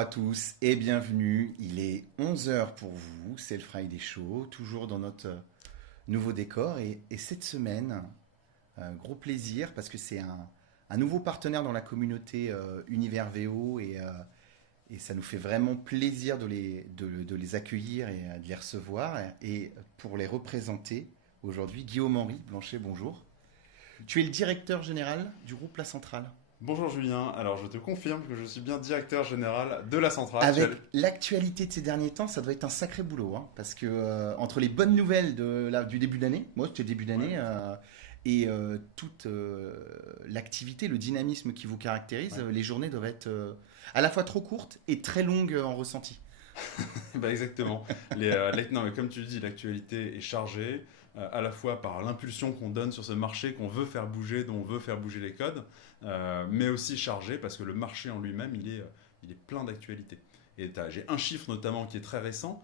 à tous et bienvenue. Il est 11 heures pour vous, c'est le Friday Show, toujours dans notre nouveau décor. Et cette semaine, gros plaisir parce que c'est un nouveau partenaire dans la communauté Univers VO et ça nous fait vraiment plaisir de les accueillir et de les recevoir. Et pour les représenter aujourd'hui, Guillaume Henry Blanchet, bonjour. Tu es le directeur général du groupe La Centrale. Bonjour Julien, alors je te confirme que je suis bien directeur général de la centrale. Avec l'actualité de ces derniers temps, ça doit être un sacré boulot, hein, parce que entre les bonnes nouvelles du début d'année, moi c'était début d'année, Ouais, et toute l'activité, le dynamisme qui vous caractérise, ouais. les journées doivent être à la fois trop courtes et très longues en ressenti. Bah exactement. Non mais comme tu le dis, l'actualité est chargée, à la fois par l'impulsion qu'on donne sur ce marché qu'on veut faire bouger, dont on veut faire bouger les codes, mais aussi chargée parce que le marché en lui-même, il est plein d'actualités. Et j'ai un chiffre notamment qui est très récent,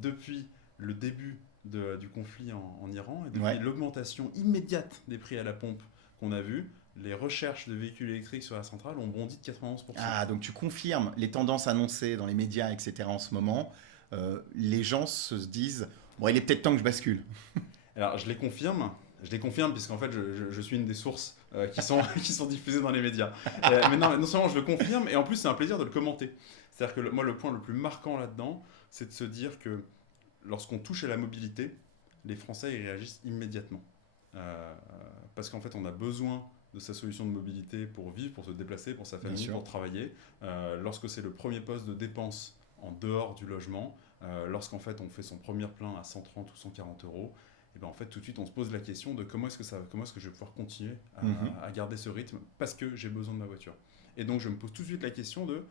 depuis le début du conflit en Iran, et depuis Ouais. l'augmentation immédiate des prix à la pompe qu'on a vu, les recherches de véhicules électriques sur la centrale ont bondi de 91%. Ah, donc tu confirmes les tendances annoncées dans les médias, etc. en ce moment. Les gens se disent, bon, il est peut-être temps que je bascule. Alors, je les confirme puisqu'en fait, je suis une des sources qui sont diffusées dans les médias. Mais non seulement je le confirme, et en plus, c'est un plaisir de le commenter. C'est-à-dire que moi, le point le plus marquant là-dedans, c'est de se dire que lorsqu'on touche à la mobilité, les Français y réagissent immédiatement. Euh, Parce qu'en fait, on a besoin de sa solution de mobilité pour vivre, pour se déplacer, pour sa Bien famille, sûr. pour travailler. Lorsque c'est le premier poste de dépense en dehors du logement, lorsqu'en fait on fait son premier plein à 130 ou 140 euros, et ben en fait tout de suite on se pose la question de comment est-ce que je vais pouvoir continuer Mhm. à garder ce rythme parce que j'ai besoin de ma voiture. Et donc je me pose tout de suite la question de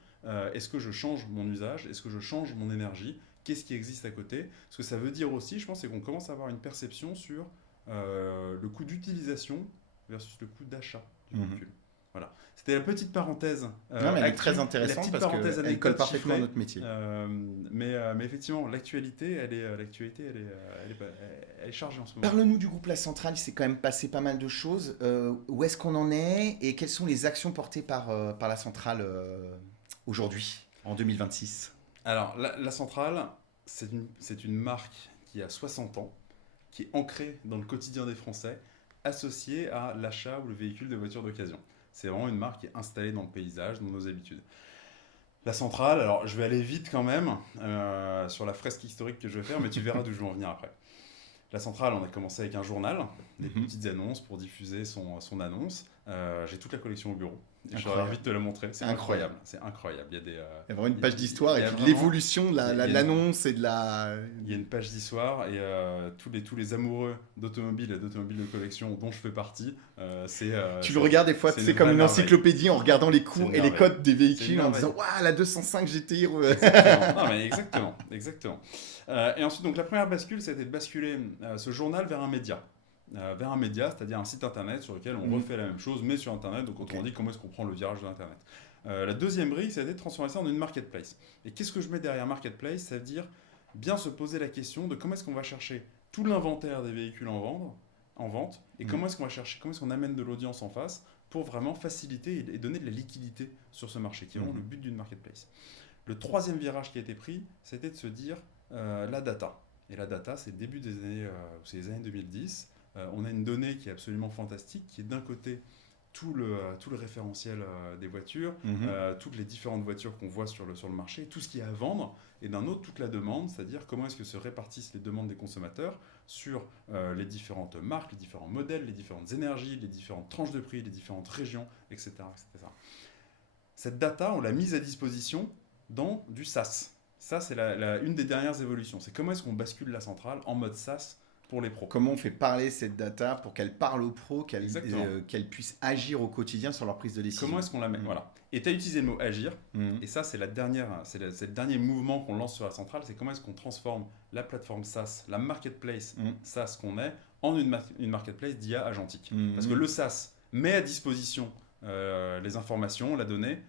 est-ce que je change mon usage, est-ce que je change mon énergie, qu'est-ce qui existe à côté. Ce que ça veut dire aussi, je pense, c'est qu'on commence à avoir une perception sur le coût d'utilisation versus le coût d'achat du Mhm. véhicule. Voilà. C'était la petite parenthèse Non, mais elle est très actu et la intéressante petite parce parenthèse qu'elle colle anecdote parfaitement à chiffrée. notre métier. Mais effectivement, elle est chargée en ce moment. Parle-nous du groupe La Centrale, il s'est quand même passé pas mal de choses. Où est-ce qu'on en est et quelles sont les actions portées par La Centrale aujourd'hui, en 2026? Alors, la centrale, c'est une marque qui a 60 ans, qui est ancrée dans le quotidien des Français, associée à l'achat ou le véhicule de voitures d'occasion. C'est vraiment une marque qui est installée dans le paysage, dans nos habitudes. La centrale, alors je vais aller vite quand même sur la fresque historique que je vais faire, mais tu verras d'où je vais en venir après. La centrale, on a commencé avec un journal, des Mhm. petites annonces pour diffuser son annonce. J'ai toute la collection au bureau. Et j'aurais Incroyable. envie de te la montrer. C'est Incroyable. incroyable. C'est incroyable. Il y a vraiment une il page d'histoire il et y a puis de vraiment, l'évolution de il y a, il y de a une, l'annonce et de la. il y a une page d'histoire et tous les amoureux d'automobile et d'automobiles de collection dont je fais partie, Tu le regardes des fois, c'est tu une sais, comme vraie une merveille. encyclopédie en regardant les C'est cours une et les merveille. codes des C'est une véhicules en disant merveille. waouh, la 205 GTI. Exactement. Non, mais exactement. Exactement. Et ensuite, donc, la première bascule, c'était de basculer ce journal vers un média. Vers un média, c'est-à-dire un site internet sur lequel on Mhm. refait la même chose, mais sur internet. Donc, Ok. autrement dit, comment est-ce qu'on prend le virage de l'internet. La deuxième brique, ça a été de transformer ça en une marketplace. Et qu'est-ce que je mets derrière marketplace? Ça veut dire bien se poser la question de comment est-ce qu'on va chercher tout l'inventaire des véhicules en vente, et Mhm. comment est-ce qu'on amène de l'audience en face pour vraiment faciliter et donner de la liquidité sur ce marché, qui est vraiment le Mhm. but d'une marketplace. Le troisième virage qui a été pris, c'était de se dire la data. Et la data, c'est le début c'est les années 2010. On a une donnée qui est absolument fantastique, qui est d'un côté tout le référentiel des voitures, Mhm. toutes les différentes voitures qu'on voit sur le marché, tout ce qu'il y a à vendre, et d'un autre, toute la demande, c'est-à-dire comment est-ce que se répartissent les demandes des consommateurs sur les différentes marques, les différents modèles, les différentes énergies, les différentes tranches de prix, les différentes régions, etc. etc. Cette data, on l'a mise à disposition dans du SaaS. Ça, c'est une des dernières évolutions. C'est comment est-ce qu'on bascule la centrale en mode SaaS pour les pros. Comment on fait parler cette data pour qu'elle parle aux pros, Exactement. qu'elle puisse agir au quotidien sur leur prise de Comment décision. est-ce qu'on la met? Mhm. Voilà. Et tu as utilisé le mot agir. Mhm. Et ça, c'est le dernier mouvement qu'on lance sur la centrale. C'est comment est-ce qu'on transforme la plateforme SaaS, la marketplace Mhm. SaaS qu'on est, en une marketplace d'IA agentique. Parce que Mhm. le SaaS met à disposition les informations, la donnée.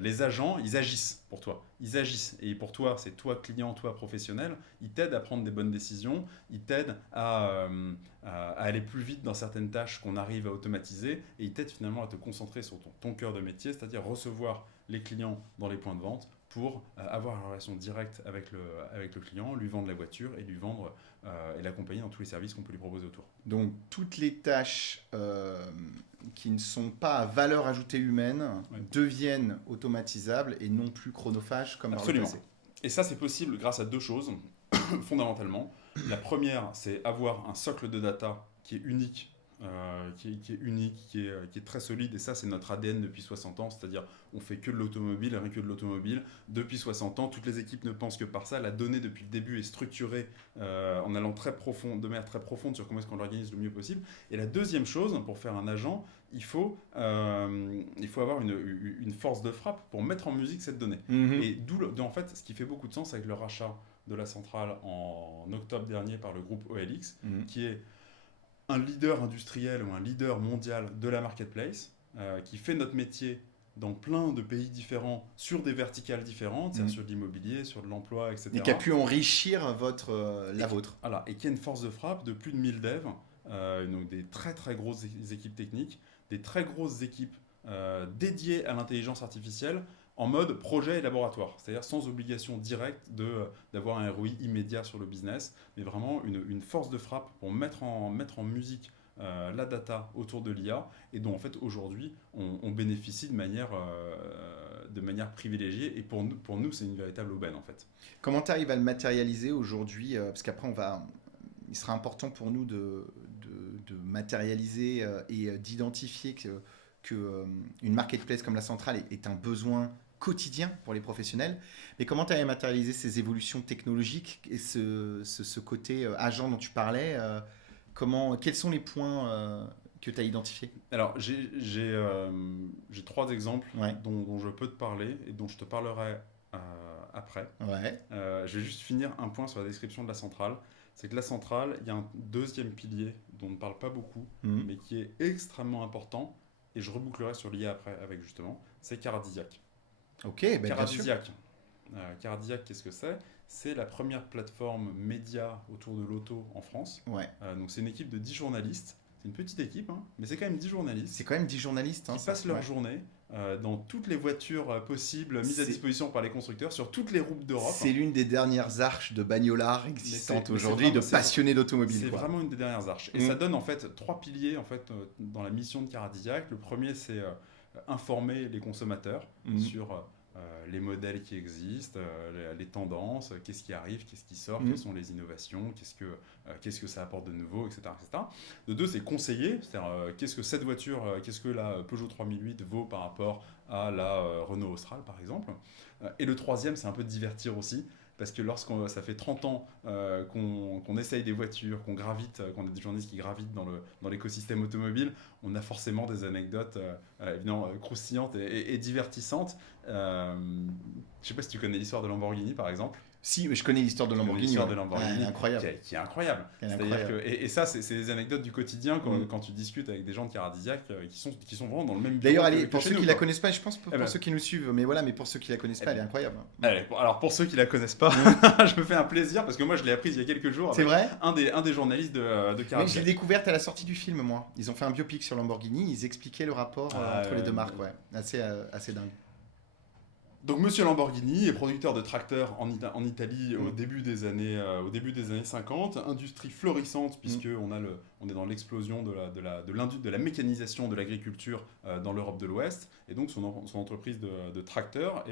Les agents, ils agissent pour toi. Ils agissent. Et pour toi, c'est toi client, toi professionnel. Ils t'aident à prendre des bonnes décisions. Ils t'aident à aller plus vite dans certaines tâches qu'on arrive à automatiser. Et ils t'aident finalement à te concentrer sur ton cœur de métier, c'est-à-dire recevoir les clients dans les points de vente pour avoir une relation directe avec le client, lui vendre la voiture et lui vendre et l'accompagner dans tous les services qu'on peut lui proposer autour. Donc, toutes les tâches qui ne sont pas à valeur ajoutée humaine deviennent automatisables et non plus chronophages comme par le Absolument. passé. Et ça, c'est possible grâce à deux choses, fondamentalement. La première, c'est avoir un socle de data qui est unique, qui est très solide. Et ça, c'est notre ADN depuis 60 ans. C'est-à-dire, on fait que de l'automobile, rien que de l'automobile. Depuis 60 ans, toutes les équipes ne pensent que par ça. La donnée, depuis le début, est structurée en allant de manière très profonde sur comment est-ce qu'on l'organise le mieux possible. Et la deuxième chose, pour faire un agent, il faut avoir une force de frappe pour mettre en musique cette donnée. Et en fait, ce qui fait beaucoup de sens avec le rachat de la centrale en octobre dernier par le groupe OLX, qui est un leader industriel ou un leader mondial de la marketplace, qui fait notre métier dans plein de pays différents, sur des verticales différentes, c'est-à-dire sur de l'immobilier, sur de l'emploi, etc. Et qui a pu enrichir la vôtre. Voilà, et qui a une force de frappe de plus de 1000 devs, donc des très très grosses équipes techniques, des très grosses équipes dédiées à l'intelligence artificielle, en mode projet et laboratoire, c'est-à-dire sans obligation directe d'avoir un ROI immédiat sur le business, mais vraiment une force de frappe pour mettre en musique la data autour de l'IA, et dont en fait aujourd'hui on bénéficie de manière privilégiée, et pour nous c'est une véritable aubaine en fait. Comment tu arrives à le matérialiser aujourd'hui, parce qu'après il sera important pour nous de matérialiser et d'identifier que une marketplace comme la centrale est un besoin quotidien pour les professionnels. Mais comment tu as matérialisé ces évolutions technologiques et ce côté agent dont tu parlais quels sont les points que tu as identifiés? Alors, j'ai 3 exemples Ouais. dont je peux te parler et dont je te parlerai après. Ouais. Je vais juste finir un point sur la description de la centrale. C'est que la centrale, il y a un deuxième pilier dont on ne parle pas beaucoup, mais qui est extrêmement important, et je rebouclerai sur l'IA après avec justement, c'est Cardiac. Ok, ben bien sûr. Cardiac, qu'est-ce que c'est? C'est la première plateforme média autour de l'auto en France. Ouais. Donc c'est une équipe de 10 journalistes. C'est une petite équipe, hein, mais c'est quand même 10 journalistes. C'est quand même 10 journalistes. Qui passent leur journée dans toutes les voitures possibles mises à disposition par les constructeurs sur toutes les routes d'Europe. C'est l'une des dernières arches de bagnolards existantes aujourd'hui, de passionnés d'automobile. C'est vraiment une des dernières arches. Et ça donne en fait 3 piliers en fait, dans la mission de Cardiac. Le premier, c'est informer les consommateurs sur les modèles qui existent, les tendances, qu'est-ce qui arrive, qu'est-ce qui sort, quelles sont les innovations, qu'est-ce que ça apporte de nouveau, etc. etc. Le 2, c'est conseiller, c'est-à-dire qu'est-ce que cette voiture, qu'est-ce que la Peugeot 3008 vaut par rapport à la Renault Austral, par exemple. Et le 3e, c'est un peu divertir aussi, parce que ça fait 30 ans qu'on essaye des voitures, qu'on a des journalistes qui gravitent dans l'écosystème automobile, on a forcément des anecdotes évidemment croustillantes et divertissantes. Je ne sais pas si tu connais l'histoire de Lamborghini, par exemple. Si, mais je connais l'histoire de Lamborghini. L'histoire de Lamborghini, incroyable. Qui est incroyable. Et ça, c'est des anecdotes du quotidien quand tu discutes avec des gens de Cardiac qui sont vraiment dans le même. D'ailleurs, pour ceux qui la connaissent pas, je pense pour ceux qui nous suivent, mais voilà, mais pour ceux qui la connaissent pas, elle est incroyable. Alors pour ceux qui la connaissent pas, je me fais un plaisir parce que moi je l'ai apprise il y a quelques jours. C'est vrai. Un des journalistes de Cardiac. Je l'ai découverte à la sortie du film, moi. Ils ont fait un biopic sur Lamborghini, ils expliquaient le rapport entre les deux marques, assez dingue. Donc Monsieur Lamborghini est producteur de tracteurs en Italie au début des années 50, industrie florissante puisque on est dans l'explosion de la mécanisation de l'agriculture dans l'Europe de l'Ouest, et donc son entreprise de tracteurs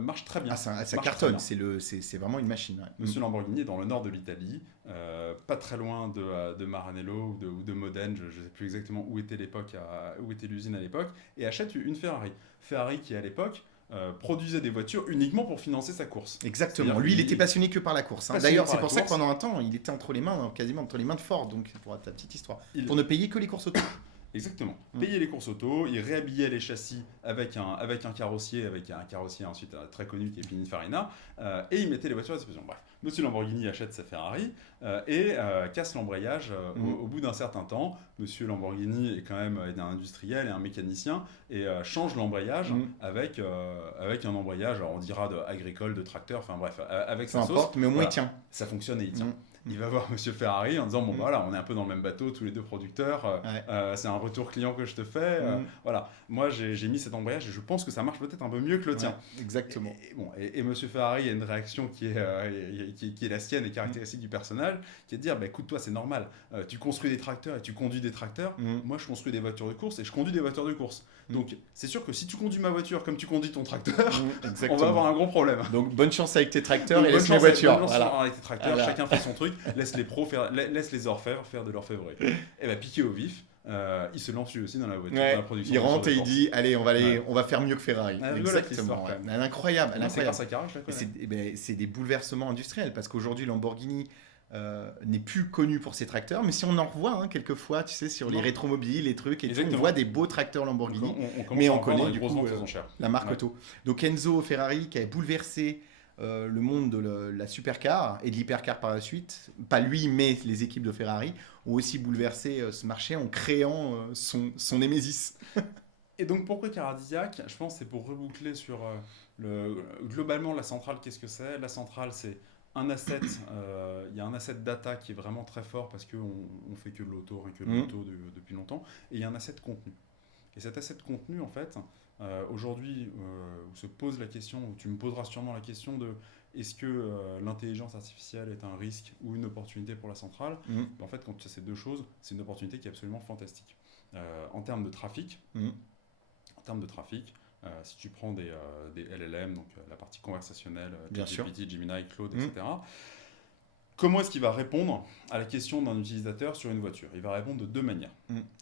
marche très bien. Ça cartonne, c'est vraiment une machine. Ouais. Monsieur Lamborghini est dans le nord de l'Italie, pas très loin de Maranello ou de Modène, je ne sais plus exactement où était l'usine à l'époque, et achète une Ferrari. Ferrari qui à l'époque produisait des voitures uniquement pour financer sa course. Exactement. Lui, il était passionné que par la course. D'ailleurs, c'est pour ça que pendant un temps, il était quasiment entre les mains de Ford, donc pour ta petite histoire, pour ne payer que les courses auto. Exactement. Payer les courses auto, il réhabillait les châssis avec un carrossier ensuite très connu qui est Pininfarina, et il mettait les voitures à disposition. Bref, Monsieur Lamborghini achète sa Ferrari et casse l'embrayage au bout d'un certain temps. Monsieur Lamborghini est quand même un industriel et un mécanicien et change l'embrayage avec un embrayage, alors on dira agricole, de tracteur, enfin bref, avec sa sauce. Mais au moins il tient. Ça fonctionne et il tient. il va voir Monsieur Ferrari en disant bon voilà, on est un peu dans le même bateau, tous les deux producteurs, c'est un retour client que je te fais, voilà. Moi j'ai mis cet embrayage et je pense que ça marche peut-être un peu mieux que le tien. Exactement. Et Monsieur Ferrari a une réaction qui est la sienne et caractéristique du personnage, qui est de dire bah, écoute, toi c'est normal, tu construis des tracteurs et tu conduis des tracteurs, moi je construis des voitures de course et je conduis des voitures de course. Donc c'est sûr que si tu conduis ma voiture comme tu conduis ton tracteur, on va avoir un gros problème. Donc bonne chance avec tes tracteurs et laisse les voitures. Bonne chance avec tes tracteurs, chacun fait son truc, laisse les pros laisse les orfèvres faire de l'orfèvrerie. Et bah piqué au vif. Il se lance lui aussi dans la voiture, dans la production. Il rentre et il dit allez, on va faire mieux que Ferrari. Exactement. Incroyable. C'est grâce à Carrera, je la connais. C'est des bouleversements industriels parce qu'aujourd'hui Lamborghini n'est plus connu pour ses tracteurs, mais si on en revoit quelquefois, tu sais, sur les rétromobiles, les trucs, et tout, on voit des beaux tracteurs Lamborghini, mais on connaît du coup la marque auto. Donc Enzo Ferrari qui a bouleversé le monde de la supercar et de l'hypercar par la suite, pas lui mais les équipes de Ferrari ont aussi bouleversé ce marché en créant son Nemesis. Et donc pourquoi Caradisiac ? Je pense que c'est pour reboucler sur globalement la centrale, qu'est-ce que c'est ? La centrale c'est un asset, il y a un asset data qui est vraiment très fort parce qu'on fait que de l'auto, rien que de l'auto depuis longtemps, et il y a un asset contenu. Et cet asset contenu en fait, aujourd'hui, où se pose la question, où tu me poseras sûrement la question de est-ce que l'intelligence artificielle est un risque ou une opportunité pour la centrale ? En fait, quand tu as ces deux choses, c'est une opportunité qui est absolument fantastique. En termes de trafic, si tu prends des LLM, donc la partie conversationnelle, GPT, Gemini, Claude, etc., comment est-ce qu'il va répondre à la question d'un utilisateur sur une voiture ? Il va répondre de deux manières.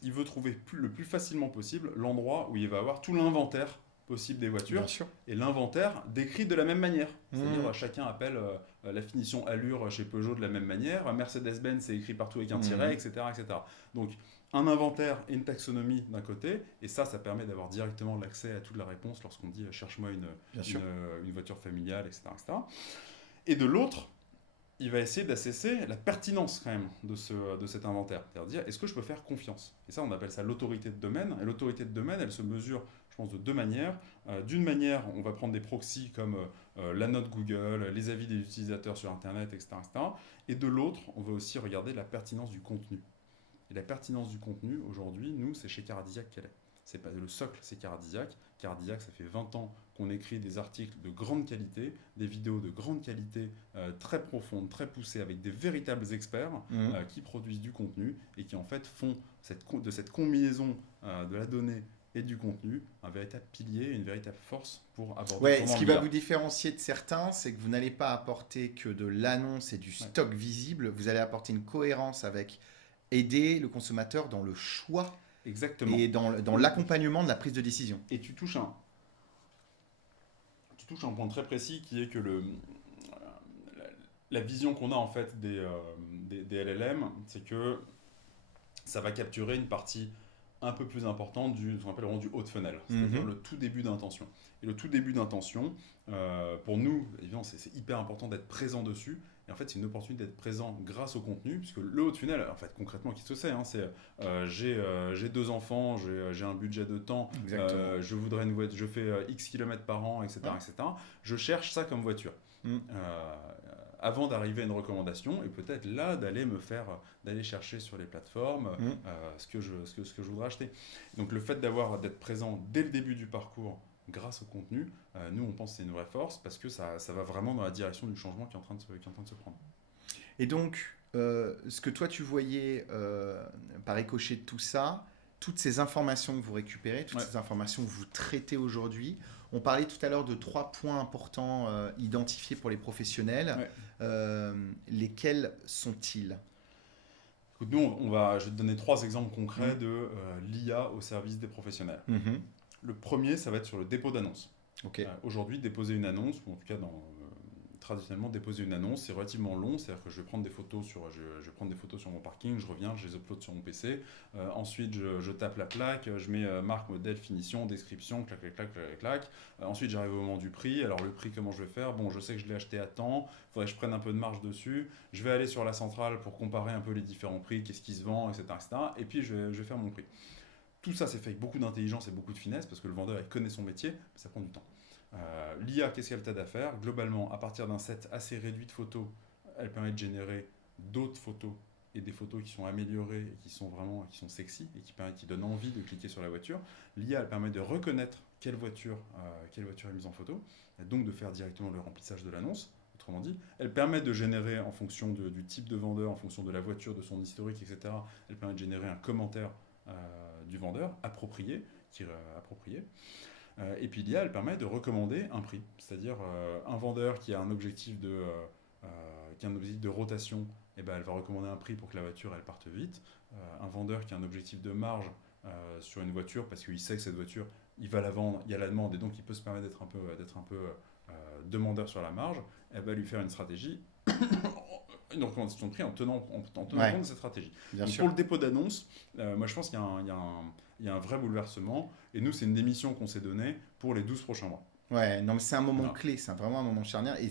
Il veut trouver le plus facilement possible l'endroit où il va avoir tout l'inventaire possible des voitures, et l'inventaire décrit de la même manière. C'est-à-dire chacun appelle la finition allure chez Peugeot de la même manière, Mercedes-Benz c'est écrit partout avec un tiret, etc., etc. Donc un inventaire et une taxonomie d'un côté, et ça permet d'avoir directement l'accès à toute la réponse lorsqu'on dit cherche-moi une voiture familiale, etc., etc. Et de l'autre, il va essayer d'assesser la pertinence quand même de cet inventaire. C'est-à-dire, est-ce que je peux faire confiance ? Et ça, on appelle ça l'autorité de domaine. Et l'autorité de domaine, elle se mesure, je pense, de deux manières. D'une manière, on va prendre des proxys comme la note Google, les avis des utilisateurs sur Internet, etc., etc. Et de l'autre, on va aussi regarder la pertinence du contenu. Et la pertinence du contenu, aujourd'hui, nous, c'est chez Caradisiac qu'elle est. C'est pas le socle, c'est Caradisiac. Caradisiac, ça fait 20 ans qu'on écrit des articles de grande qualité, des vidéos de grande qualité, très profondes, très poussées, avec des véritables experts qui produisent du contenu et qui en fait font de cette combinaison de la donnée et du contenu un véritable pilier, une véritable force pour aborder. Ce qui va vous différencier de certains, c'est que vous n'allez pas apporter que de l'annonce et du stock visible, vous allez apporter une cohérence avec aider le consommateur dans le choix. Exactement. Et dans l'accompagnement de la prise de décision. Et tu touches un point très précis qui est que la vision qu'on a en fait des LLM, c'est que ça va capturer une partie un peu plus importante ce qu'on appelle vraiment du haut de funnel, c'est-à-dire le tout début d'intention. Et le tout début d'intention, pour nous, évidemment, c'est hyper important d'être présent dessus. Et en fait, c'est une opportunité d'être présent grâce au contenu, puisque le haut de funnel, en fait, concrètement, qui se sait, c'est j'ai 2 enfants, j'ai un budget de temps, je voudrais une voiture, je fais X kilomètres par an, etc., etc. Je cherche ça comme voiture. Avant d'arriver à une recommandation, et peut-être là d'aller chercher sur les plateformes ce que je voudrais acheter. Donc le fait d'être présent dès le début du parcours grâce au contenu, nous on pense que c'est une vraie force parce que ça va vraiment dans la direction du changement qui est en train de se prendre. Et donc, ce que toi tu voyais par ricochet de tout ça, toutes ces informations que vous récupérez, toutes ces informations que vous traitez aujourd'hui, on parlait tout à l'heure de 3 points importants identifiés pour les professionnels. Lesquels sont-ils ? Écoute, nous, je vais te donner 3 exemples concrets de l'IA au service des professionnels. Le premier, ça va être sur le dépôt d'annonce. Aujourd'hui, déposer une annonce, ou en tout cas traditionnellement déposer une annonce, c'est relativement long, c'est-à-dire que je vais prendre des photos sur mon parking, je reviens, je les upload sur mon PC, ensuite je tape la plaque, je mets marque, modèle, finition, description, clac, clac, clac, clac, clac. Ensuite j'arrive au moment du prix, alors le prix comment je vais faire ? Bon, je sais que je l'ai acheté à temps, il faudrait que je prenne un peu de marge dessus, je vais aller sur la centrale pour comparer un peu les différents prix, qu'est-ce qui se vend, etc., etc. Et puis je vais faire mon prix. Tout ça c'est fait avec beaucoup d'intelligence et beaucoup de finesse, parce que le vendeur il connaît son métier, mais ça prend du temps. L'IA, qu'est-ce qu'elle t'aide à faire ? Globalement, à partir d'un set assez réduit de photos, elle permet de générer d'autres photos et des photos qui sont améliorées et qui sont sexy et qui donnent envie de cliquer sur la voiture. L'IA elle permet de reconnaître quelle voiture est mise en photo, et donc de faire directement le remplissage de l'annonce. Autrement dit, elle permet de générer en fonction du type de vendeur, en fonction de la voiture, de son historique, etc. Elle permet de générer un commentaire du vendeur approprié. Et puis l'IA, elle permet de recommander un prix. C'est-à-dire un vendeur qui a un objectif de rotation, eh ben, elle va recommander un prix pour que la voiture elle parte vite. Un vendeur qui a un objectif de marge sur une voiture parce qu'il sait que cette voiture, il va la vendre, il y a la demande et donc il peut se permettre d'être un peu demandeur sur la marge, elle va lui faire une stratégie, une recommandation de prix en tenant compte de cette stratégie. Donc, pour le dépôt d'annonce, moi je pense qu'il y a un vrai bouleversement et nous c'est une démission qu'on s'est donnée pour les 12 prochains mois. Ouais, non, mais c'est un moment clé, c'est vraiment un moment charnière. Et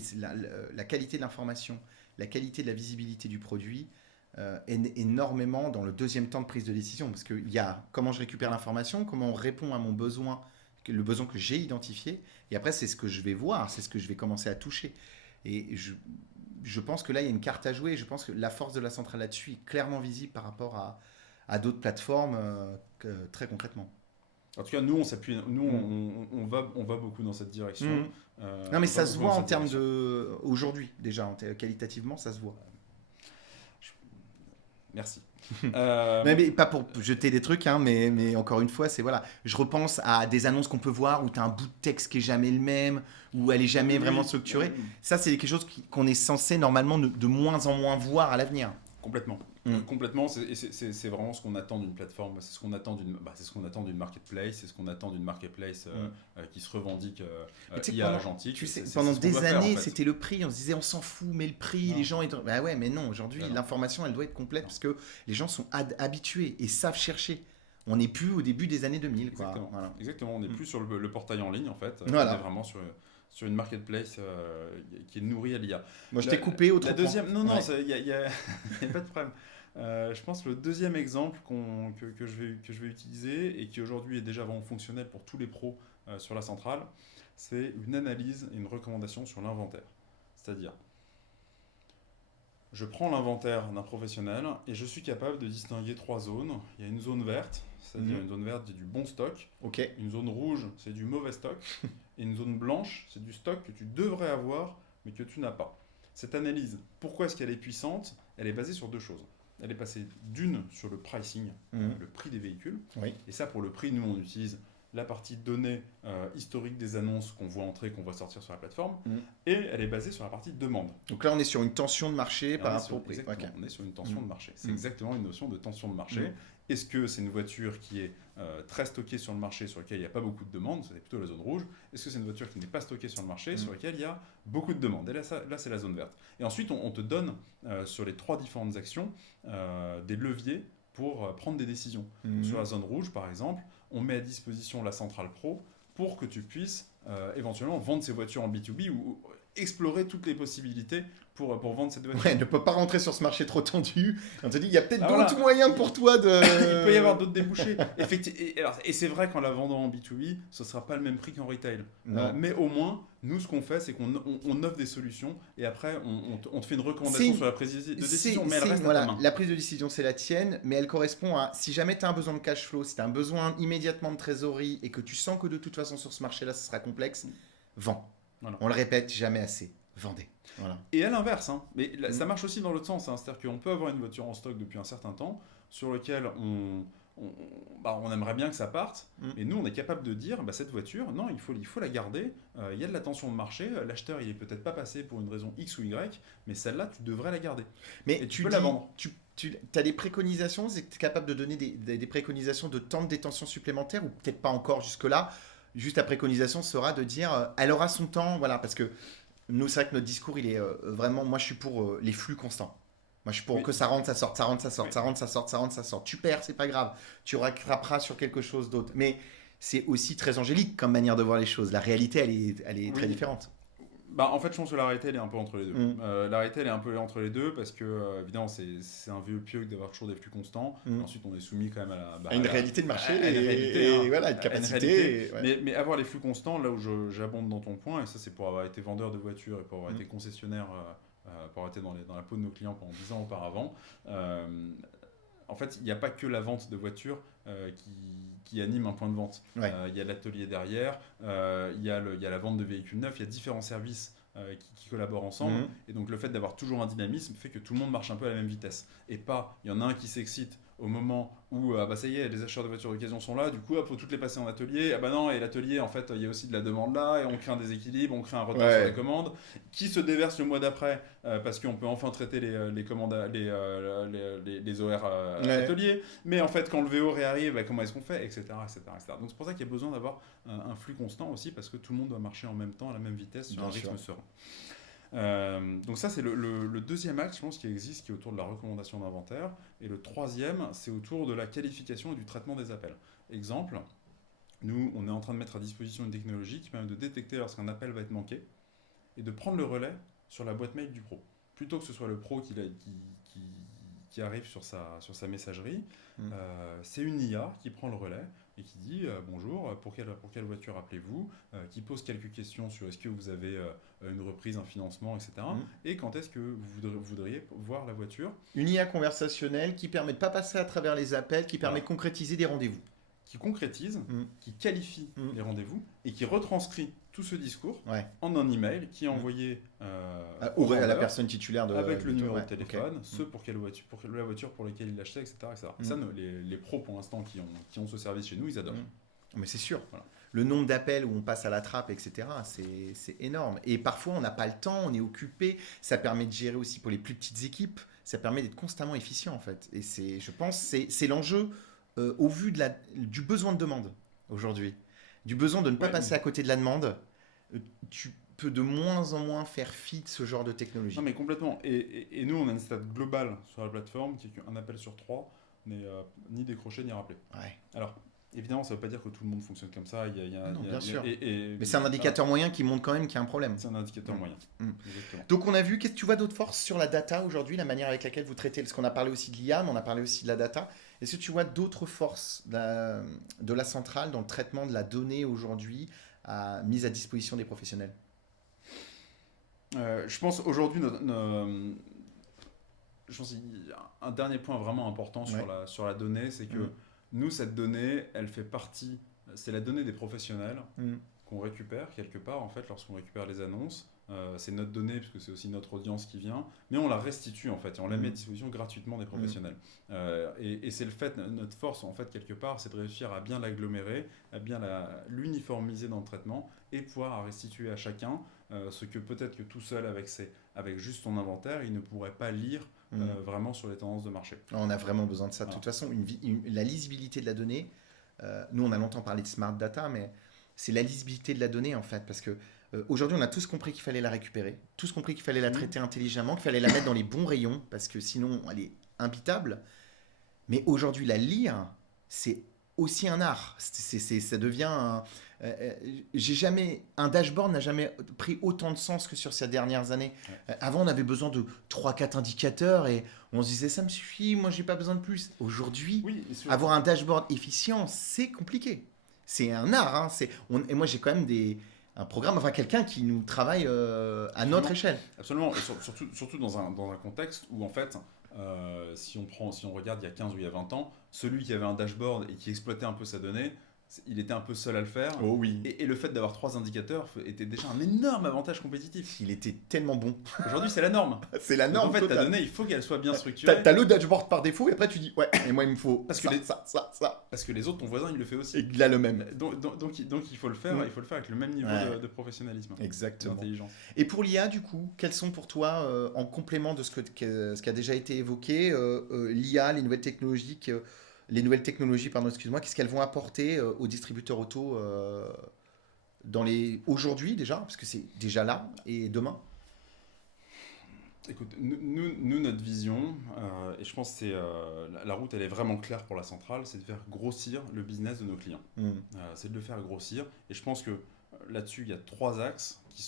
la qualité de l'information, la qualité de la visibilité du produit énormément dans le deuxième temps de prise de décision. Parce qu'il y a comment je récupère l'information, comment on répond à mon besoin, le besoin que j'ai identifié. Et après, c'est ce que je vais voir, c'est ce que je vais commencer à toucher. Et je pense que là, il y a une carte à jouer. Je pense que la force de la centrale là-dessus est clairement visible par rapport à d'autres plateformes, très concrètement. En tout cas, nous, on s'appuie, on va beaucoup dans cette direction. Non, mais ça se voit en termes de... Aujourd'hui, déjà, qualitativement, ça se voit. Merci. Mais pas pour jeter des trucs, hein, mais encore une fois, c'est voilà. Je repense à des annonces qu'on peut voir où tu as un bout de texte qui est jamais le même, où elle est jamais vraiment structurée. Ça, c'est quelque chose qu'on est censé normalement de moins en moins voir à l'avenir. Complètement. Complètement, c'est vraiment ce qu'on attend d'une plateforme, c'est ce qu'on attend d'une marketplace, c'est ce qu'on attend d'une marketplace qui se revendique IA agentique. Tu sais, pendant des années, c'était le prix, on se disait on s'en fout, mais le prix, les gens... Bah ouais, mais non, aujourd'hui, l'information, elle doit être complète parce que les gens sont habitués et savent chercher. On n'est plus au début des années 2000. Quoi. Exactement. Voilà. Exactement, on n'est plus sur le portail en ligne, en fait. Voilà. On est vraiment sur une marketplace qui est nourrie à l'IA. Moi, je t'ai coupé au trop. La deuxième, non, il n'y a pas de problème. Je pense que le deuxième exemple que je vais utiliser et qui aujourd'hui est déjà vraiment fonctionnel pour tous les pros sur la centrale, c'est une analyse et une recommandation sur l'inventaire. C'est-à-dire, je prends l'inventaire d'un professionnel et je suis capable de distinguer 3 zones. Il y a une zone verte, c'est-à-dire une zone verte, c'est du bon stock. Okay. Une zone rouge, c'est du mauvais stock. Et une zone blanche, c'est du stock que tu devrais avoir, mais que tu n'as pas. Cette analyse, pourquoi est-ce qu'elle est puissante? Elle est basée sur 2 choses. Elle est passée d'une sur le pricing, le prix des véhicules. Oui. Et ça, pour le prix, nous, on utilise la partie données historique des annonces qu'on voit entrer, qu'on voit sortir sur la plateforme. Et elle est basée sur la partie demande. Donc là, on est sur une tension de marché par rapport au prix. Exactement, on est sur une tension de marché. C'est exactement une notion de tension de marché. Est-ce que c'est une voiture qui est très stockée sur le marché, sur laquelle il n'y a pas beaucoup de demandes? C'est plutôt la zone rouge. Est-ce que c'est une voiture qui n'est pas stockée sur le marché, sur laquelle il y a beaucoup de demandes? Et là, c'est la zone verte. Et ensuite, on te donne, sur les 3 différentes actions, des leviers pour prendre des décisions. Donc, sur la zone rouge, par exemple, on met à disposition la centrale pro pour que tu puisses éventuellement vendre ces voitures en B2B ou explorer toutes les possibilités pour vendre cette voiture. Ouais, ne peut pas rentrer sur ce marché trop tendu. On te dit, il y a peut-être d'autres moyens pour toi de... Il peut y avoir d'autres débouchés. Et c'est vrai qu'en la vendant en B2B, ce ne sera pas le même prix qu'en retail. Mais au moins, nous, ce qu'on fait, c'est qu'on offre des solutions et après, on te fait une recommandation sur la prise de décision, mais elle reste à ta main. La prise de décision, c'est la tienne, mais elle correspond à... Si jamais tu as un besoin de cash flow, si tu as un besoin immédiatement de trésorerie et que tu sens que de toute façon, sur ce marché-là, ce sera complexe, vends. Voilà. On le répète jamais assez. Vendez. Voilà. Et à l'inverse, mais ça marche aussi dans l'autre sens. C'est-à-dire qu'on peut avoir une voiture en stock depuis un certain temps sur lequel on aimerait bien que ça parte. Et nous, on est capable de dire, cette voiture, non, il faut la garder. Il y a de la tension de marché. L'acheteur, il est peut-être pas passé pour une raison X ou Y, mais celle-là, tu devrais la garder. Mais tu peux la vendre. Tu as des préconisations, c'est que tu es capable de donner des préconisations de temps de détention supplémentaire ou peut-être pas encore jusque-là. Juste la préconisation sera de dire, elle aura son temps, voilà, parce que nous, c'est vrai que notre discours, il est vraiment, moi je suis pour les flux constants. Moi je suis pour que ça rentre, ça sorte, ça rentre, ça sorte, ça rentre, ça sorte, ça rentre, ça sorte. Tu perds, c'est pas grave, tu rattraperas sur quelque chose d'autre. Mais c'est aussi très angélique comme manière de voir les choses. La réalité, elle est très différente. En fait, je pense que la réalité, elle est un peu entre les deux. La réalité, elle est un peu entre les deux parce que, évidemment, c'est un vieux pieux d'avoir toujours des flux constants. Ensuite, on est soumis quand même à une réalité de marché et voilà, une capacité. Mais avoir les flux constants, là où j'abonde dans ton point, et ça, c'est pour avoir été vendeur de voitures et pour avoir été concessionnaire pour avoir été dans la peau de nos clients pendant 10 ans auparavant, en fait, il n'y a pas que la vente de voitures qui anime un point de vente. Ouais. Il y a l'atelier derrière, il y a la vente de véhicules neufs, il y a différents services qui collaborent ensemble. Mhm. Et donc le fait d'avoir toujours un dynamisme fait que tout le monde marche un peu à la même vitesse. Et pas, il y en a un qui s'excite au moment où bah ça y est, les acheteurs de voitures d'occasion sont là, du coup, il faut toutes les passer en atelier. Ah bah non, et l'atelier, en fait, il y a aussi de la demande là, et on crée un déséquilibre, on crée un retard sur les commandes, qui se déverse le mois d'après, parce qu'on peut enfin traiter les commandes, les horaires ateliers. Mais en fait, quand le VO réarrive, bah, comment est-ce qu'on fait, etc., etc., etc. Donc c'est pour ça qu'il y a besoin d'avoir un flux constant aussi, parce que tout le monde doit marcher en même temps, à la même vitesse, sur un rythme serein. Donc ça c'est le deuxième axe je pense qui existe qui est autour de la recommandation d'inventaire et le troisième c'est autour de la qualification et du traitement des appels. Exemple, nous on est en train de mettre à disposition une technologie qui permet de détecter lorsqu'un appel va être manqué et de prendre le relais sur la boîte mail du pro plutôt que ce soit le pro qui arrive sur sa messagerie. C'est une IA qui prend le relais et qui dit bonjour, pour quelle voiture appelez-vous, qui pose quelques questions sur est-ce que vous avez une reprise, un financement, etc. Et quand est-ce que vous voudriez voir la voiture. Une IA conversationnelle qui permet de ne pas passer à travers les appels, qui permet de concrétiser des rendez-vous. Qui concrétise, qui qualifie les rendez-vous et qui retranscrit tout ce discours en un email qui est envoyé à la personne titulaire avec le numéro de téléphone, pour la voiture pour laquelle il l'achetait, etc. Ça, les pros pour l'instant qui ont ce service chez nous, ils adorent. Mais c'est sûr. Voilà. Le nombre d'appels où on passe à la trappe, etc., c'est énorme. Et parfois, on n'a pas le temps, on est occupé. Ça permet de gérer aussi pour les plus petites équipes. Ça permet d'être constamment efficient, en fait. Et je pense c'est l'enjeu au vu du besoin de demande aujourd'hui. Du besoin de ne pas passer à côté de la demande. Tu peux de moins en moins faire fi de ce genre de technologie. Non, mais complètement. Et nous, on a une stat globale sur la plateforme qui est qu'un appel sur 3 n'est ni décroché ni rappelé. Alors, évidemment, ça ne veut pas dire que tout le monde fonctionne comme ça. Bien sûr. Mais c'est un indicateur moyen qui montre quand même qu'il y a un problème. C'est un indicateur moyen. Exactement. Donc, on a vu, qu'est-ce que tu vois d'autres forces sur la data aujourd'hui, la manière avec laquelle vous traitez, parce qu'on a parlé aussi de l'IA, mais on a parlé aussi de la data. Est-ce que tu vois d'autres forces de la centrale dans le traitement de la donnée aujourd'hui mise à disposition des professionnels? Je pense aujourd'hui, je pense qu'il y a un dernier point vraiment important sur la donnée, c'est que nous, cette donnée, elle fait partie, c'est la donnée des professionnels qu'on récupère quelque part, en fait, lorsqu'on récupère les annonces. C'est notre donnée, puisque c'est aussi notre audience qui vient, mais on la restitue, en fait, et on la met à disposition gratuitement des professionnels. Et c'est le fait, notre force, en fait, quelque part, c'est de réussir à bien l'agglomérer, à bien l'uniformiser dans le traitement, et pouvoir restituer à chacun ce que peut-être que tout seul, avec juste son inventaire, il ne pourrait pas lire vraiment sur les tendances de marché. On a vraiment besoin de ça. De toute façon, la lisibilité de la donnée, nous, on a longtemps parlé de smart data, mais c'est la lisibilité de la donnée, en fait, parce que aujourd'hui, on a tous compris qu'il fallait la récupérer, tous compris qu'il fallait la traiter intelligemment, qu'il fallait la mettre dans les bons rayons, parce que sinon, elle est imbitable. Mais aujourd'hui, la lire, c'est aussi un art. Ça devient un dashboard n'a jamais pris autant de sens que sur ces dernières années. Avant, on avait besoin de 3-4 indicateurs et on se disait, ça me suffit, moi, j'ai pas besoin de plus. Aujourd'hui, avoir un dashboard efficient, c'est compliqué. C'est un art. Et moi, j'ai quand même un programme, quelqu'un qui nous travaille à notre échelle. Absolument, et surtout dans un contexte où en fait, si on regarde il y a 15 ou il y a 20 ans, celui qui avait un dashboard et qui exploitait un peu sa donnée, il était un peu seul à le faire. Oh oui. Et le fait d'avoir 3 indicateurs était déjà un énorme avantage compétitif. Il était tellement bon. Aujourd'hui, c'est la norme. C'est la norme. Donc, en fait, ta donnée, il faut qu'elle soit bien structurée. T'as le dashboard par défaut et après tu dis, ouais, et moi il me faut ça. Parce que les autres, ton voisin, il le fait aussi. Et il a le même. Donc il faut le faire, il faut le faire avec le même niveau de professionnalisme. Exactement. D'intelligence. Et pour l'IA, du coup, quels sont pour toi, en complément de ce qui a déjà été évoqué, l'IA, les nouvelles technologies, qu'est-ce qu'elles vont apporter aux distributeurs auto aujourd'hui déjà, parce que c'est déjà là, et demain? Écoute, nous notre vision, et je pense que la route, elle est vraiment claire pour la centrale, c'est de faire grossir le business de nos clients. C'est de le faire grossir. Et je pense que là-dessus, il y a 3 axes qui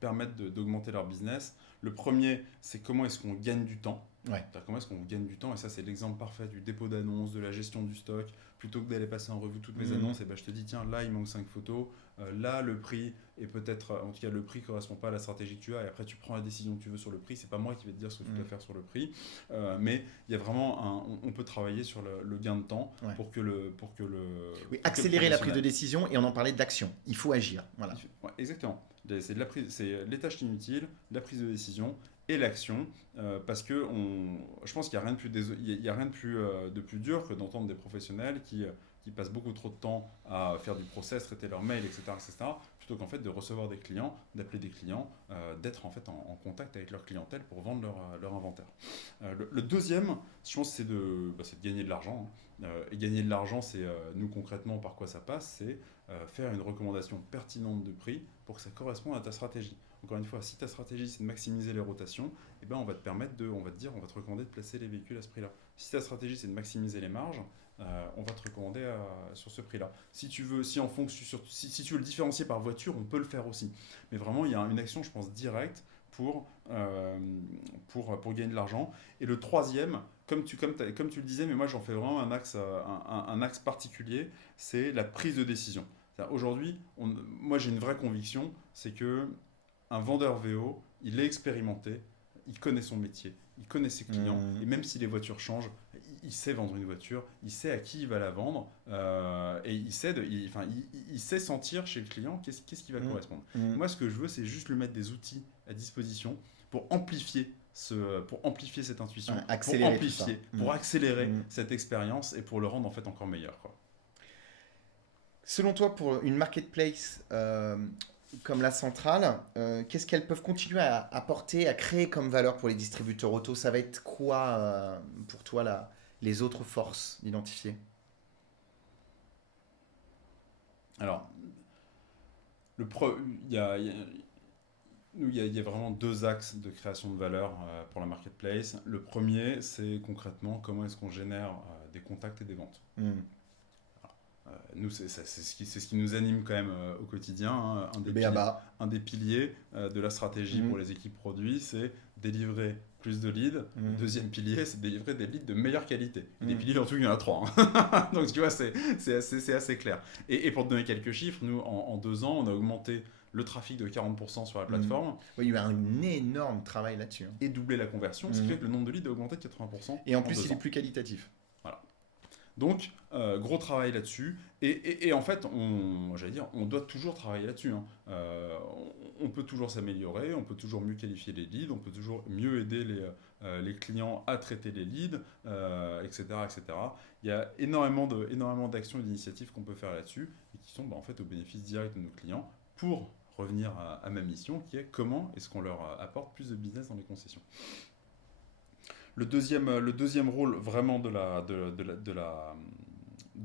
permettent d'augmenter leur business. Le premier, c'est comment est-ce qu'on gagne du temps. Ouais. Comment est-ce qu'on gagne du temps? Et ça, c'est l'exemple parfait du dépôt d'annonces, de la gestion du stock. Plutôt que d'aller passer en revue toutes mes annonces, et ben, je te dis, tiens, là, il manque 5 photos. Là, le prix est peut-être, en tout cas, le prix ne correspond pas à la stratégie que tu as. Et après, tu prends la décision que tu veux sur le prix. C'est pas moi qui vais te dire ce que tu dois faire sur le prix. Mais il y a vraiment on peut travailler sur le gain de temps pour que le. Oui, accélérer la prise de décision, et on en parlait d'action. Il faut agir. Voilà. Ouais, exactement. C'est les tâches inutiles, la prise de décision et l'action, parce que je pense qu'il n'y a rien de plus dur que d'entendre des professionnels qui passent beaucoup trop de temps à faire du process, traiter leurs mails, etc., plutôt qu'en fait de recevoir des clients, d'appeler des clients, d'être en fait en contact avec leur clientèle pour vendre leur inventaire. Le deuxième, je pense, c'est de gagner de l'argent. Et gagner de l'argent, c'est nous concrètement par quoi ça passe, c'est faire une recommandation pertinente de prix pour que ça corresponde à ta stratégie. Encore une fois, si ta stratégie c'est de maximiser les rotations, eh ben on va te permettre on va te recommander de placer les véhicules à ce prix-là. Si ta stratégie c'est de maximiser les marges, on va te recommander sur ce prix-là. Si tu veux, si tu veux le différencier par voiture, on peut le faire aussi. Mais vraiment, il y a une action, je pense, directe pour gagner de l'argent. Et le troisième, comme tu le disais, mais moi j'en fais vraiment un axe particulier, c'est la prise de décision. Aujourd'hui, moi j'ai une vraie conviction, c'est que un vendeur VO, il est expérimenté, il connaît son métier, il connaît ses clients, et même si les voitures changent, il sait vendre une voiture, il sait à qui il va la vendre, et il sait sentir chez le client qu'est-ce qui va correspondre. Moi, ce que je veux, c'est juste lui mettre des outils à disposition pour amplifier cette intuition, pour accélérer cette expérience et pour le rendre en fait encore meilleur, quoi. Selon toi, pour une marketplace comme la centrale, qu'est-ce qu'elles peuvent continuer à apporter, à créer comme valeur pour les distributeurs auto? Ça va être quoi pour toi les autres forces identifiées? Alors, il y a vraiment deux axes de création de valeur pour la marketplace. Le premier, c'est concrètement comment est-ce qu'on génère des contacts et des ventes. Nous, c'est ce qui nous anime quand même au quotidien. Hein. Un des piliers de la stratégie pour les équipes produits, c'est délivrer plus de leads. Le deuxième pilier, c'est délivrer des leads de meilleure qualité. Des piliers, en tout, il y en a 3. Hein. Donc, tu vois, c'est assez clair. Et pour te donner quelques chiffres, nous, en 2 ans, on a augmenté le trafic de 40% sur la plateforme. Oui, il y a eu un énorme travail là-dessus. Hein. Et doublé la conversion, ce qui fait que le nombre de leads a augmenté de 80%. Et en plus, il est plus qualitatif. Voilà. Donc, gros travail là-dessus. Et en fait, on doit toujours travailler là-dessus. Hein. On peut toujours s'améliorer, on peut toujours mieux qualifier les leads, on peut toujours mieux aider les clients à traiter les leads, etc., etc. Il y a énormément d'actions et d'initiatives qu'on peut faire là-dessus et qui sont en fait au bénéfice direct de nos clients pour revenir à ma mission qui est comment est-ce qu'on leur apporte plus de business dans les concessions. Le deuxième rôle vraiment de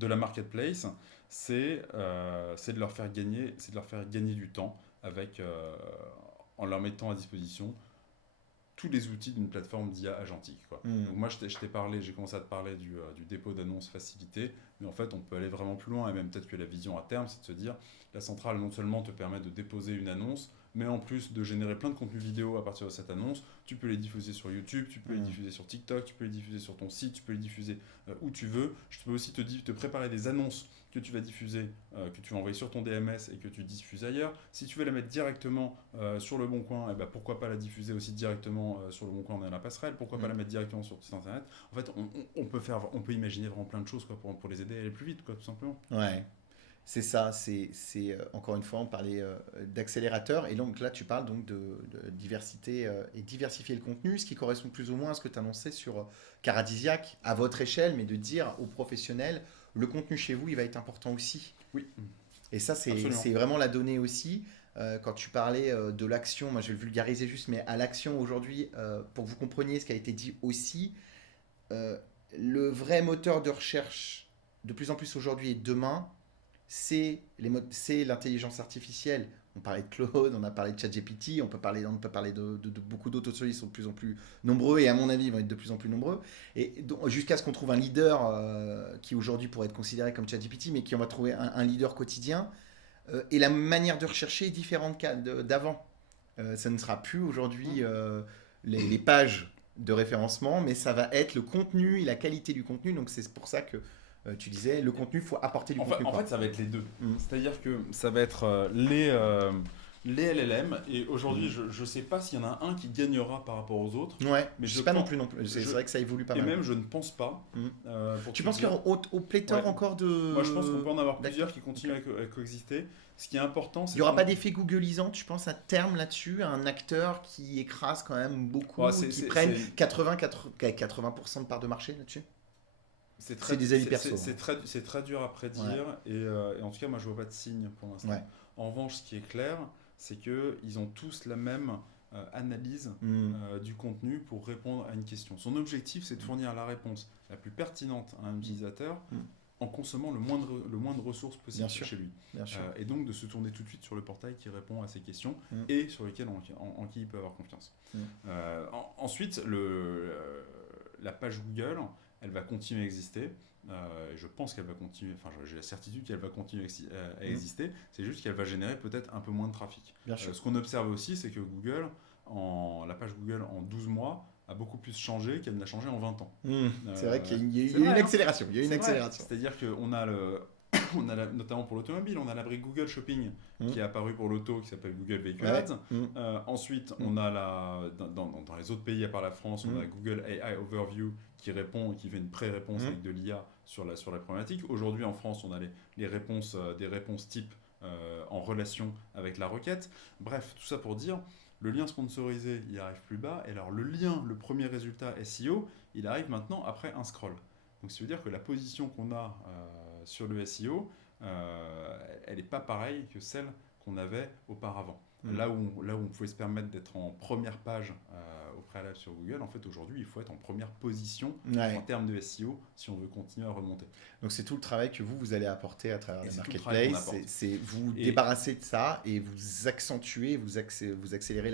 la marketplace, c'est de leur faire gagner du temps en leur mettant à disposition tous les outils d'une plateforme d'IA agentique. Quoi. Donc moi, j'ai commencé à te parler du dépôt d'annonces facilité, mais en fait, on peut aller vraiment plus loin, et même peut-être que la vision à terme, c'est de se dire, la centrale non seulement te permet de déposer une annonce, mais en plus de générer plein de contenus vidéo à partir de cette annonce, tu peux les diffuser sur YouTube, tu peux les diffuser sur TikTok, tu peux les diffuser sur ton site, tu peux les diffuser où tu veux. Je peux aussi te préparer des annonces que tu vas diffuser, que tu vas envoyer sur ton DMS et que tu diffuses ailleurs. Si tu veux la mettre directement sur Le Bon Coin, pourquoi pas la diffuser aussi directement sur Le Bon Coin dans la passerelle, pourquoi pas la mettre directement sur ton site internet. En fait, on peut imaginer vraiment plein de choses quoi, pour les aider à aller plus vite, quoi, tout simplement. Ouais. C'est ça, c'est encore une fois, on parlait d'accélérateur, et donc là tu parles donc de diversité et diversifier le contenu, ce qui correspond plus ou moins à ce que tu annonçais sur Caradisiac, à votre échelle, mais de dire aux professionnels, le contenu chez vous, il va être important aussi. Oui. Et ça, c'est vraiment la donnée aussi. Quand tu parlais de l'action, moi je vais le vulgariser juste, mais à l'action aujourd'hui, pour que vous compreniez ce qui a été dit aussi, le vrai moteur de recherche, de plus en plus aujourd'hui et demain, c'est l'intelligence artificielle. On parlait de Claude, on a parlé de ChatGPT, on peut parler de beaucoup d'autres solutions qui sont de plus en plus nombreux, et à mon avis, ils vont être de plus en plus nombreux. Et jusqu'à ce qu'on trouve un leader qui aujourd'hui pourrait être considéré comme ChatGPT, mais qui on va trouver un leader quotidien. Et la manière de rechercher est différente d'avant. Ça ne sera plus aujourd'hui les pages de référencement, mais ça va être le contenu et la qualité du contenu. Donc c'est pour ça que tu disais, le contenu, il faut apporter du contenu. En fait, ça va être les deux. Mm. C'est-à-dire que ça va être les LLM, et aujourd'hui, je ne sais pas s'il y en a un qui gagnera par rapport aux autres. Ouais, mais je sais pas non plus. C'est vrai que ça évolue pas et mal. même, je ne pense pas. Tu penses qu'il y aura au pléthore Ouais. encore de... Moi, je pense qu'on peut en avoir D'accord. plusieurs qui continuent à coexister. Ce qui est important, c'est Il n'y aura qu'on- pas d'effet googlisant, tu penses, à terme là-dessus, un acteur qui écrase quand même beaucoup, Ouais, qui prenne 80% de part de marché là-dessus? C'est des avis perso, C'est très dur à prédire, et en tout cas, moi, je vois pas de signe pour l'instant. Ouais. En revanche, ce qui est clair, c'est qu'ils ont tous la même analyse du contenu pour répondre à une question. Son objectif, c'est de fournir la réponse la plus pertinente à un utilisateur en consommant le moins de ressources possible chez lui. Bien sûr. Et donc de se tourner tout de suite sur le portail qui répond à ces questions et sur lesquelles en qui il peut avoir confiance. Ensuite, la page Google, elle va continuer à exister. Je pense qu'elle va continuer, enfin j'ai la certitude qu'elle va continuer à exister, c'est juste qu'elle va générer peut-être un peu moins de trafic. Bien sûr. Ce qu'on observe aussi, c'est que Google, la page Google en 12 mois, a beaucoup plus changé qu'elle n'a changé en 20 ans. C'est vrai qu'il y a eu c'est une vrai, hein. accélération. Il y a eu une C'est vrai. accélération. C'est-à-dire qu'on a notamment pour l'automobile, on a la brique Google Shopping qui est apparue pour l'auto, qui s'appelle Google Vehicle Ads. Ensuite, on a dans les autres pays à part la France, on a Google AI Overview qui répond, qui fait une pré-réponse avec de l'IA sur la problématique. Aujourd'hui, en France, on a des réponses type en relation avec la requête. Bref, tout ça pour dire, le lien sponsorisé, il arrive plus bas. Et alors, le premier résultat SEO, il arrive maintenant après un scroll. Donc, ça veut dire que la position qu'on a sur le SEO, elle n'est pas pareille que celle qu'on avait auparavant. Là où on pouvait se permettre d'être en première page au préalable sur Google, en fait aujourd'hui il faut être en première position en termes de SEO si on veut continuer à remonter. Donc c'est tout le travail que vous allez apporter à travers les marketplaces, c'est vous et débarrasser de ça et vous accentuer, vous accélérez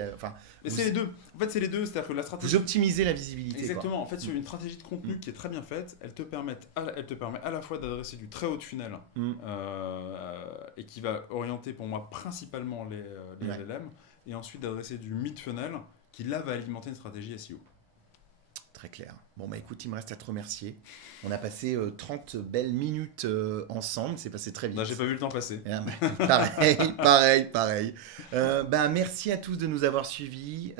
Mais c'est les deux. En fait c'est les deux, c'est-à-dire que la stratégie... Vous optimisez la visibilité. Exactement, quoi. En fait sur une stratégie de contenu qui est très bien faite, elle te permet à la fois d'adresser du très haut de funnel et qui va orienter pour moi principalement les LLM, et ensuite d'adresser du mid-funnel qui là va alimenter une stratégie SEO. Très clair. Bon, bah écoute, il me reste à te remercier. On a passé 30 belles minutes ensemble. C'est passé très vite. Là, j'ai pas vu le temps passer. Pareil. Merci à tous de nous avoir suivis.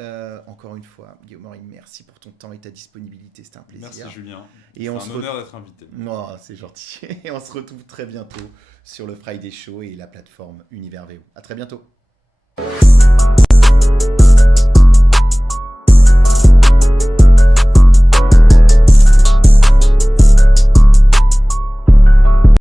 Encore une fois, Guillaume Henry, merci pour ton temps et ta disponibilité. C'était un plaisir. Merci Julien. C'est un honneur d'être invité. Oh, c'est gentil. Et on se retrouve très bientôt sur le Friday Show et la plateforme Univers VO. À très bientôt.